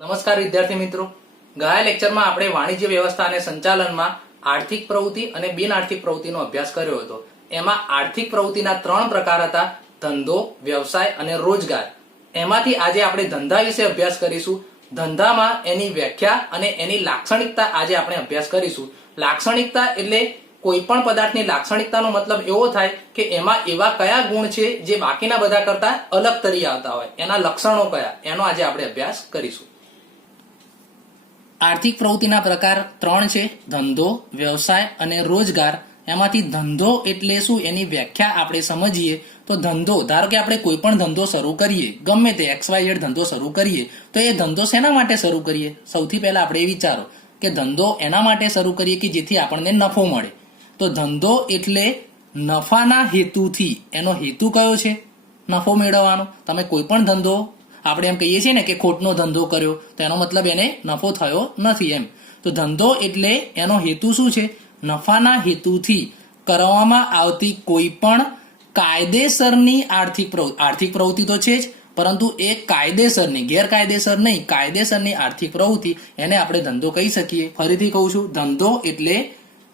નમસ્કાર વિદ્યાર્થી મિત્રો, ગયા લેક્ચરમાં આપણે વાણિજ્ય વ્યવસ્થા અને સંચાલનમાં આર્થિક પ્રવૃત્તિ અને બિન આર્થિક પ્રવૃત્તિનો અભ્યાસ કર્યો હતો. એમાં આર્થિક પ્રવૃત્તિના 3 પ્રકાર હતા: ધંધો, વ્યવસાય અને રોજગાર. એમાંથી આજે આપણે ધંધા વિશે અભ્યાસ કરીશું. ધંધામાં એની વ્યાખ્યા અને એની લાક્ષણિકતા આજે આપણે અભ્યાસ કરીશું. લાક્ષણિકતા એટલે કોઈ પણ પદાર્થની લાક્ષણિકતાનો મતલબ એવો થાય કે એમાં એવા કયા ગુણ છે જે બાકીના બધા કરતા અલગ તરી આવતા હોય, એના લક્ષણો કયા, એનો આજે આપણે અભ્યાસ કરીશું. આર્થિક પ્રવૃત્તિના પ્રકાર 3 છે: ધંધો, વ્યવસાય અને રોજગાર. એમાંથી ધંધો એટલે શું એની વ્યાખ્યા આપણે સમજીએ તો ધંધો, ધારો કે આપણે કોઈ પણ ધંધો શરૂ કરીએ, ગમે તે XYZ ધંધો શરૂ કરીએ, તો એ ધંધો શેના માટે શરૂ કરીએ? સૌથી પહેલા આપણે એ વિચારો કે ધંધો એના માટે શરૂ કરીએ કે જેથી આપણને નફો મળે. તો ધંધો એટલે નફાના હેતુથી. એનો હેતુ કયો છે? નફો મેળવવાનો. તમે કોઈ પણ ધંધો, આપણે એમ કહીએ છીએ ને કે ખોટનો ધંધો કર્યો, તો એનો મતલબ એને નફો થયો નથી એમ. તો ધંધો એટલે એનો હેતુ શું છે? નફાના હેતુથી કરવામાં આવતી કોઈ પણ કાયદેસરની આર્થિક પ્રવૃત્તિ તો છે જ, પરંતુ એ કાયદેસરની, ગેરકાયદેસર નહીં, કાયદેસરની આર્થિક પ્રવૃત્તિ, એને આપણે ધંધો કહી શકીએ. ફરીથી કહું છું, ધંધો એટલે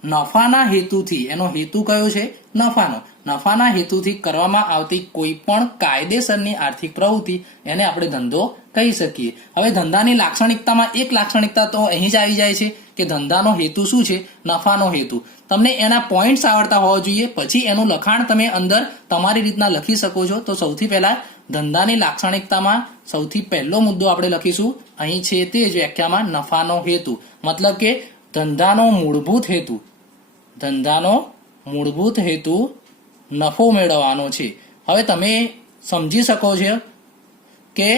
નફાના હેતુથી. એનો હેતુ કયો છે? નફાનો. નફાના હેતુથી કરવામાં આવતી કોઈ પણ કાયદેસરની આર્થિક પ્રવૃત્તિ, એને આપણે ધંધો કહી શકીએ. હવે ધંધાની લાક્ષણિકતામાં એક લાક્ષણિકતા તો અહીં જ આવી જાય છે કે ધંધાનો હેતુ શું છે? નફાનો હેતુ. તમને એના પોઈન્ટ્સ આવડતા હોવા જોઈએ, પછી એનું લખાણ તમે અંદર તમારી રીતના લખી શકો છો. તો સૌથી પહેલા ધંધાની લાક્ષણિકતામાં સૌથી પહેલો મુદ્દો આપણે લખીશું, અહીં છે તે જ વ્યાખ્યામાં, નફાનો હેતુ. મતલબ કે ધંધાનો મૂળભૂત હેતુ, ધંધાનો મૂળભૂત હેતુ નફો મેળવવાનો છે. હવે તમે સમજી શકો છો કે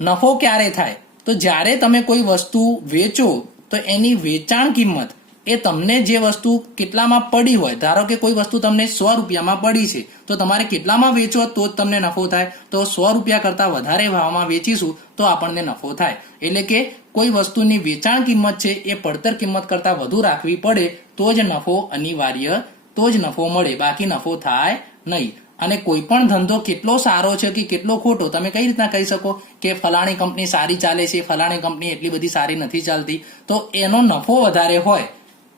નફો ક્યારે થાય? તો જ્યારે તમે કોઈ વસ્તુ વેચો તો એની વેચાણ કિંમત, એ તમને જે વસ્તુ કેટલામાં પડી હોય, ધારો કે કોઈ વસ્તુ તમને 100 રૂપિયામાં પડી છે, તો તમારે કેટલામાં વેચો તો જ તમને નફો થાય? તો 100 રૂપિયા કરતા વધારે ભાવમાં વેચીશું તો આપણને નફો થાય. એટલે કે કોઈ વસ્તુની વેચાણ કિંમત છે એ પડતર કિંમત કરતા વધુ રાખવી પડે તો જ નફો અનિવાર્ય, તો જ નફો મળે, બાકી નફો થાય નહીં. અને કોઈ પણ ધંધો કેટલો સારો છે કે કેટલો ખોટો, તમે કઈ રીતના કહી શકો કે ફલાણી કંપની સારી ચાલે છે, ફલાણી કંપની એટલી બધી સારી નથી ચાલતી? તો એનો નફો વધારે હોય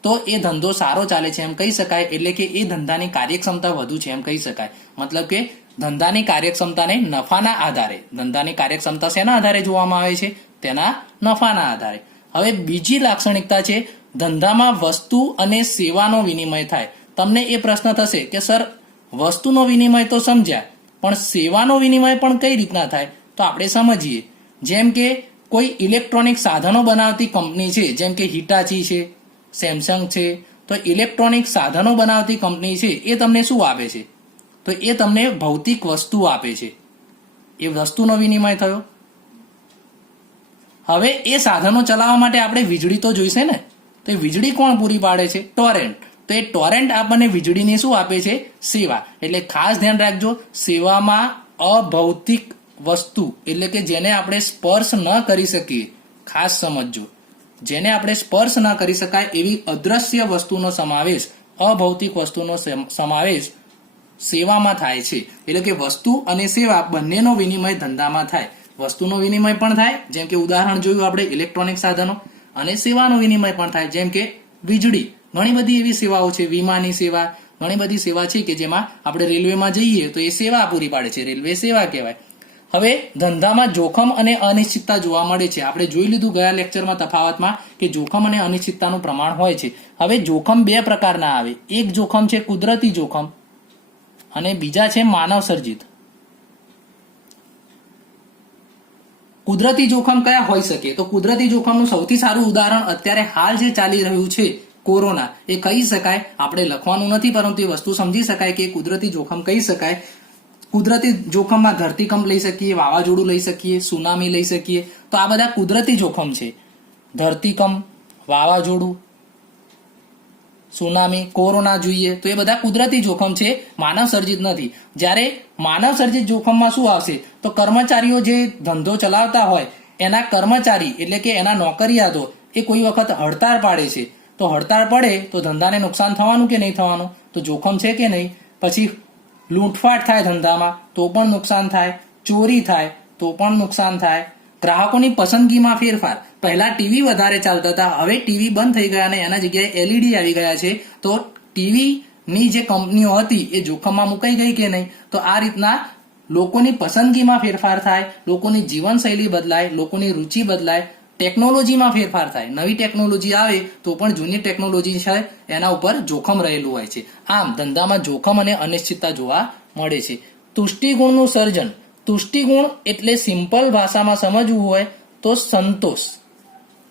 તો એ ધંધો સારો ચાલે છે એમ કહી શકાય. એટલે કે એ ધંધાની કાર્યક્ષમતા વધુ છે એમ કહી શકાય. મતલબ કે ધંધાની કાર્યક્ષમતાને નફાના આધારે, ધંધાની કાર્યક્ષમતા શેના આધારે જોવામાં આવે છે? તેના નફાના આધારે. હવે બીજી લાક્ષણિકતા છે, ધંધામાં વસ્તુ અને સેવાનો વિનિમય થાય. તમને એ પ્રશ્ન થશે કે સર, વસ્તુનો વિનિમય તો સમજ્યા, પણ સેવાનો વિનિમય પણ કઈ રીતના થાય? તો આપણે સમજીએ. જેમ કે કોઈ ઇલેક્ટ્રોનિક સાધનો બનાવતી કંપની છે, જેમ કે હિટાચી છે, સેમસંગ છે, તો ઇલેક્ટ્રોનિક સાધનો બનાવતી કંપની છે, એ તમને શું આપે છે? તો એ તમને ભૌતિક વસ્તુ આપે છે. એ વસ્તુનો વિનિમય થયો. હવે એ સાધનો ચલાવવા માટે આપણે વીજળી તો જોઈશે ને, તો એ વીજળી કોણ પૂરી પાડે છે? ટોરેન્ટ. તો એ ટોરેન્ટ આપણને વીજળીની શું આપે છે? સેવા. એટલે ખાસ ધ્યાન રાખજો, સેવામાં અભૌતિક વસ્તુ એટલે કે જેને આપણે સ્પર્શ ન કરી શકીએ, ખાસ સમજજો, જેને આપણે સ્પર્શ ન કરી શકાય એવી અદ્રશ્ય વસ્તુનો સમાવેશ, અભૌતિક વસ્તુનો સમાવેશ સેવામાં થાય છે. એટલે કે વસ્તુ અને સેવા બંનેનો વિનિમય ધંધામાં થાય. વસ્તુનો વિનિમય પણ થાય, જેમ કે ઉદાહરણ જોયું આપણે ઇલેક્ટ્રોનિક સાધનો, અને સેવાનો વિનિમય પણ થાય, જેમ કે વીજળી. ઘણી બધી એવી સેવાઓ છે, વીમાની સેવા, ઘણી બધી સેવા છે કે જેમાં આપણે રેલવેમાં જઈએ તો એ સેવા પૂરી પાડે છે, રેલવે સેવા કહેવાય. હવે ધંધામાં જોખમ અને અનિશ્ચિતતા જોવા મળે છે. આપણે જોઈ લીધું ગયા લેક્ચરમાં તફાવતમાં કે જોખમ અને અનિશ્ચિતતાનું પ્રમાણ હોય છે. હવે જોખમ 2 પ્રકારના આવે. એક જોખમ છે કુદરતી જોખમ અને બીજા છે માનવ સર્જિત. કુદરતી જોખમ કયા હોઈ શકે? તો કુદરતી જોખમનું સૌથી સારું ઉદાહરણ અત્યારે હાલ જે ચાલી રહ્યું છે, કોરોના, એ કહી શકાય. આપણે લખવાનું નથી, પરંતુ એ વસ્તુ સમજી શકાય કે કુદરતી જોખમ કહી શકાય. કુદરતી જોખમમાં ધરતીકંપ લઈ શકીએ, વાવાઝોડું લઈ શકીએ, સુનામી લઈ શકીએ. તો આ બધા કુદરતી જોખમ છે. ધરતીકંપ, વાવાઝોડું, સુનામી, કોરોના જોઈએ તો એ બધા કુદરતી જોખમ છે, માનવ સર્જિત નથી. જ્યારે માનવ સર્જિત જોખમમાં શું આવશે? તો કર્મચારીઓ જે ધંધો ચલાવતા હોય એના કર્મચારી એટલે કે એના નોકરિયાતો એ કોઈ વખત હડતાળ પાડે છે. તો હડતાળ પડે તો ધંધાને નુકસાન થવાનું કે નહીં થવાનું? તો જોખમ છે કે નહીં? પછી લૂંટફાટ થાય ધંધામાં તો પણ નુકસાન થાય, ચોરી થાય તો પણ નુકસાન થાય, ગ્રાહકોની પસંદગીમાં ફેરફાર. પહેલા ટીવી વધારે ચાલતા હતા, હવે ટીવી બંધ થઈ ગયા અને એના જગ્યાએ એલઈડી આવી ગયા છે. તો ટીવી ની જે કંપનીઓ હતી એ જોખમમાં મુકાઈ ગઈ કે નહીં? તો આ રીતના લોકોની પસંદગીમાં ફેરફાર થાય, લોકોની જીવનશૈલી બદલાય, લોકોની રુચિ બદલાય, ટેકનોલોજીમાં ફેરફાર થાય. નવી ટેકનોલોજી આવે તો પણ જૂની ટેકનોલોજી છે એના ઉપર જોખમ રહેલું હોય છે. આમ ધંધામાં જોખમ અને અનિશ્ચિતતા જોવા મળે છે. તુષ્ટિગુણનું સર્જન. તુષ્ટિગુણ એટલે સિમ્પલ ભાષામાં સમજવું હોય તો સંતોષ.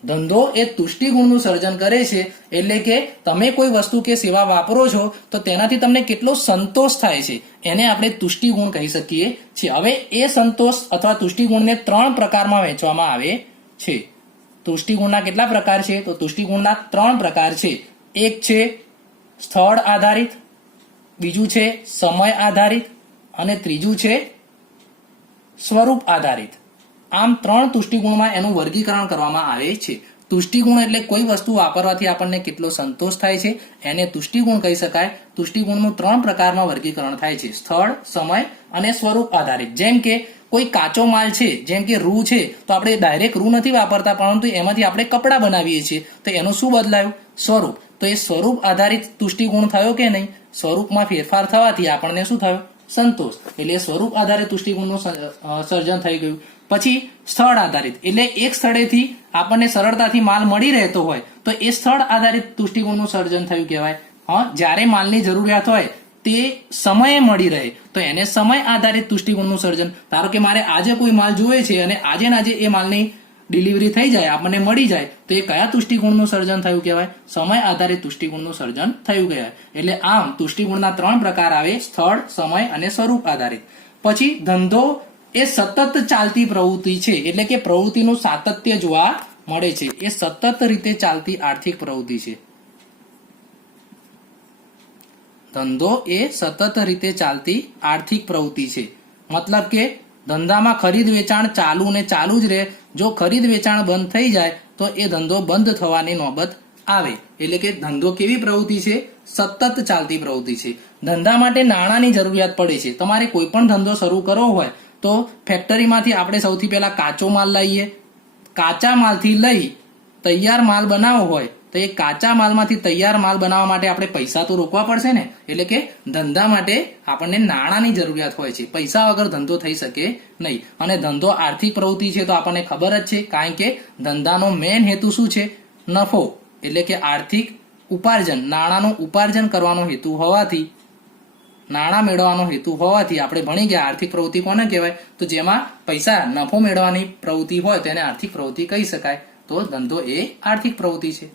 ધંધો એ તુષ્ટિગુણનું સર્જન કરે છે, એટલે કે તમે કોઈ વસ્તુ કે સેવા વાપરો છો તો તેનાથી તમને કેટલો સંતોષ થાય છે એને આપણે તુષ્ટિગુણ કહી શકીએ છીએ. હવે એ સંતોષ અથવા તુષ્ટિગુણને 3 પ્રકારમાં વહેંચવામાં આવે છે. તુષ્ટિગુણના કેટલા પ્રકાર છે? તો તુષ્ટિગુણના 3 પ્રકાર છે. એક છે સ્થળ આધારિત, બીજું છે સમય આધારિત અને ત્રીજું છે સ્વરૂપ આધારિત. આમ 3 તુષ્ટિગુણમાં એનું વર્ગીકરણ કરવામાં આવે છે. તુષ્ટિગુણ એટલે કોઈ વસ્તુ વાપરવાથી આપણને કેટલો સંતોષ થાય છે એને તુષ્ટિગુણ કહી શકાય. તુષ્ટિગુણનું 3 પ્રકારમાં વર્ગીકરણ થાય છે: સ્થળ, સમય અને સ્વરૂપ આધારિત. જેમ કે કોઈ કાચો માલ છે, જેમ કે રૂ છે, તો આપણે ડાયરેક્ટ રૂ નથી વાપરતા, પરંતુ એમાંથી આપણે કપડાં બનાવીએ છીએ, તો એનું શું બદલાયું? સ્વરૂપ. તો એ સ્વરૂપ આધારિત તુષ્ટિગુણ થયો કે નહીં? સ્વરૂપમાં ફેરફાર થવાથી આપણને શું થયું? સંતોષ. એટલે સ્વરૂપ આધારિત તુષ્ટિગુણનું સર્જન થઈ ગયું. પછી સ્થળ આધારિત એટલે એક સ્થળેથી આપણને સરળતાથી માલ મળી રહેતો હોય તો એ સ્થળ આધારિત તુષ્ટિગુણનું સર્જન થયું કહેવાય. જ્યારે માલની જરૂરિયાત હોય તે સમયે મળી રહે તો એને સમય આધારિત તુષ્ટિગુણનું સર્જન. ધારો કે મારે આજે કોઈ માલ જોઈએ છે અને આજે ને આજે એ માલની ડિલિવરી થઈ જાય, આપણને મળી જાય, તો એ કયા તુષ્ટિગુણનું સર્જન થયું કહેવાય? સમય આધારિત તુષ્ટિગુણનું સર્જન થયું કહેવાય. એટલે આમ તુષ્ટિગુણના 3 પ્રકાર આવે: સ્થળ, સમય અને સ્વરૂપ આધારિત. પછી ધંધો એ સતત ચાલતી પ્રવૃત્તિ છે, એટલે કે પ્રવૃત્તિનું સાતત્ય જોવા મળે છે. એ સતત રીતે ચાલતી આર્થિક પ્રવૃત્તિ છે. ધંધો એ સતત રીતે ચાલતી આર્થિક પ્રવૃત્તિ છે. મતલબ કે ધંધામાં ખરીદ વેચાણ ચાલુ ને ચાલુ જ રહે. જો ખરીદ વેચાણ બંધ થઈ જાય તો એ ધંધો બંધ થવાની નોબત આવે. એટલે કે ધંધો કેવી પ્રવૃત્તિ છે? સતત ચાલતી પ્રવૃત્તિ છે. ધંધા માટે નાણાંની જરૂરિયાત પડે છે. તમારે કોઈ પણ ધંધો શરૂ કરવો હોય તો ફેક્ટરીમાંથી આપણે સૌથી પહેલા કાચો માલ લાવીએ. કાચા માલથી લઈ તૈયાર માલ બનાવવો હોય તો એ કાચા માલમાંથી તૈયાર માલ બનાવવા માટે આપણે પૈસા તો રોકવા પડશે ને. એટલે કે ધંધા માટે આપણને નાણાંની જરૂરિયાત હોય છે. પૈસા વગર ધંધો થઈ શકે નહીં. અને ધંધો આર્થિક પ્રવૃત્તિ છે તો આપણને ખબર જ છે, કારણ કે ધંધાનો મેઇન હેતુ શું છે? નફો. એટલે કે આર્થિક ઉપાર્જન, નાણાંનું ઉપાર્જન કરવાનો હેતુ હોવાથી, નાણાં મેળવવાનો હેતુ હોવાથી આપણે ભણી ગયા આર્થિક પ્રવૃત્તિ કોને કહેવાય? તો જેમાં પૈસા નફો મેળવવાની પ્રવૃત્તિ હોય તેને આર્થિક પ્રવૃત્તિ કહી શકાય. તો ધંધો એ આર્થિક પ્રવૃત્તિ છે.